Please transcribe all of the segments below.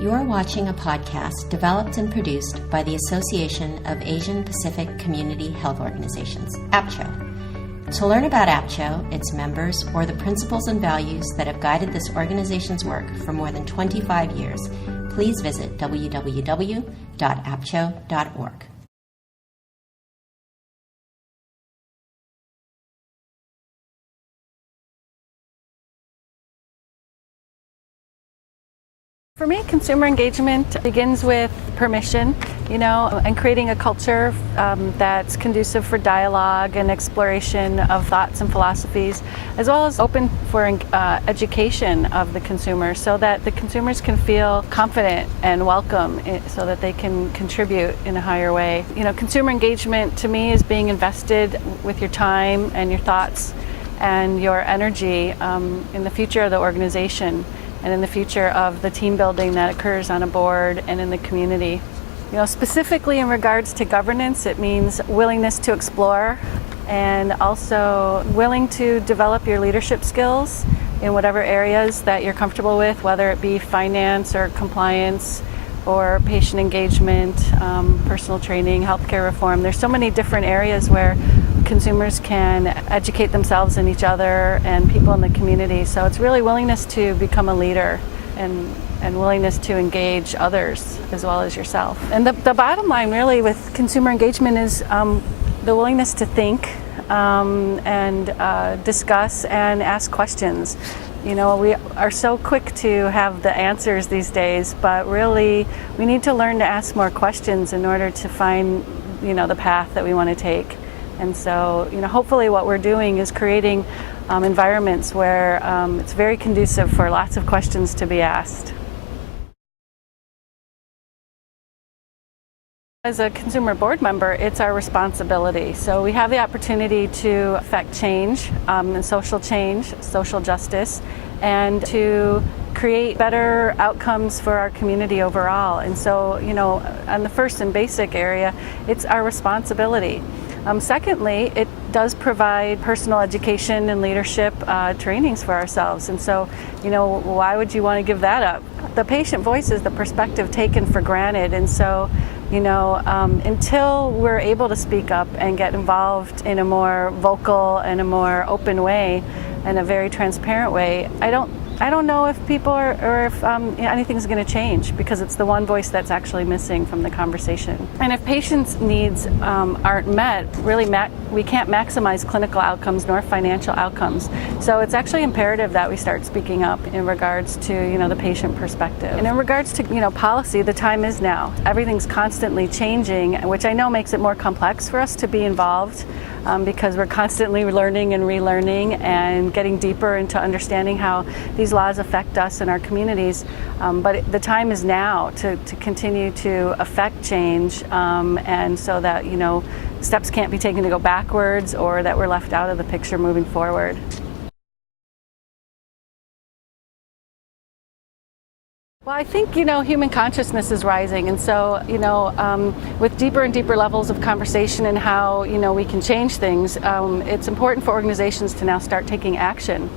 You are watching a podcast developed and produced by the Association of Asian Pacific Community Health Organizations, AAPCHO. To learn about AAPCHO, its members, or the principles and values that have guided this organization's work for more than 25 years, please visit www.apcho.org. For me, consumer engagement begins with permission, and creating a culture that's conducive for dialogue and exploration of thoughts and philosophies, as well as open for education of the consumer so that the consumers can feel confident and welcome so that they can contribute in a higher way. Consumer engagement to me is being invested with your time and your thoughts and your energy in the future of the organization and in the future of the team building that occurs on a board and in the community. Specifically in regards to governance, it means willingness to explore and also willing to develop your leadership skills in whatever areas that you're comfortable with, whether it be finance or compliance or patient engagement, personal training, healthcare reform. There's so many different areas where consumers can educate themselves and each other and people in the community. So it's really willingness to become a leader and willingness to engage others as well as yourself. And the bottom line really with consumer engagement is the willingness to think and discuss and ask questions. We are so quick to have the answers these days, but really we need to learn to ask more questions in order to find, the path that we want to take. And so, hopefully what we're doing is creating environments where it's very conducive for lots of questions to be asked. As a consumer board member, it's our responsibility. So we have the opportunity to affect change, and social justice, and to create better outcomes for our community overall. And so, on the first and basic area, it's our responsibility. Secondly, it does provide personal education and leadership trainings for ourselves. And so, why would you want to give that up? The patient voice is the perspective taken for granted. And so, until we're able to speak up and get involved in a more vocal and a more open way and a very transparent way, I don't know if people or if anything's going to change, because it's the one voice that's actually missing from the conversation. And if patients' needs aren't met, we can't maximize clinical outcomes nor financial outcomes. So it's actually imperative that we start speaking up in regards to the patient perspective. And in regards to policy, the time is now. Everything's constantly changing, which I know makes it more complex for us to be involved. Because we're constantly learning and relearning and getting deeper into understanding how these laws affect us and our communities. But the time is now to continue to affect change, and so that steps can't be taken to go backwards or that we're left out of the picture moving forward. Well, I think, human consciousness is rising. And so, with deeper and deeper levels of conversation and how, we can change things, it's important for organizations to now start taking action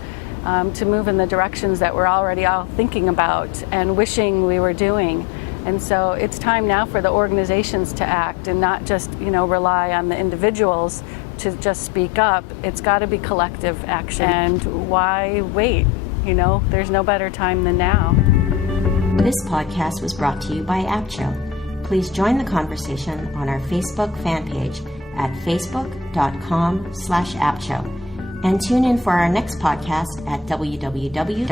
to move in the directions that we're already all thinking about and wishing we were doing. And so it's time now for the organizations to act and not just, rely on the individuals to just speak up. It's got to be collective action. And why wait? There's no better time than now. This podcast was brought to you by AAPCHO. Please join the conversation on our Facebook fan page at facebook.com/AAPCHO and tune in for our next podcast at www.apcho.org.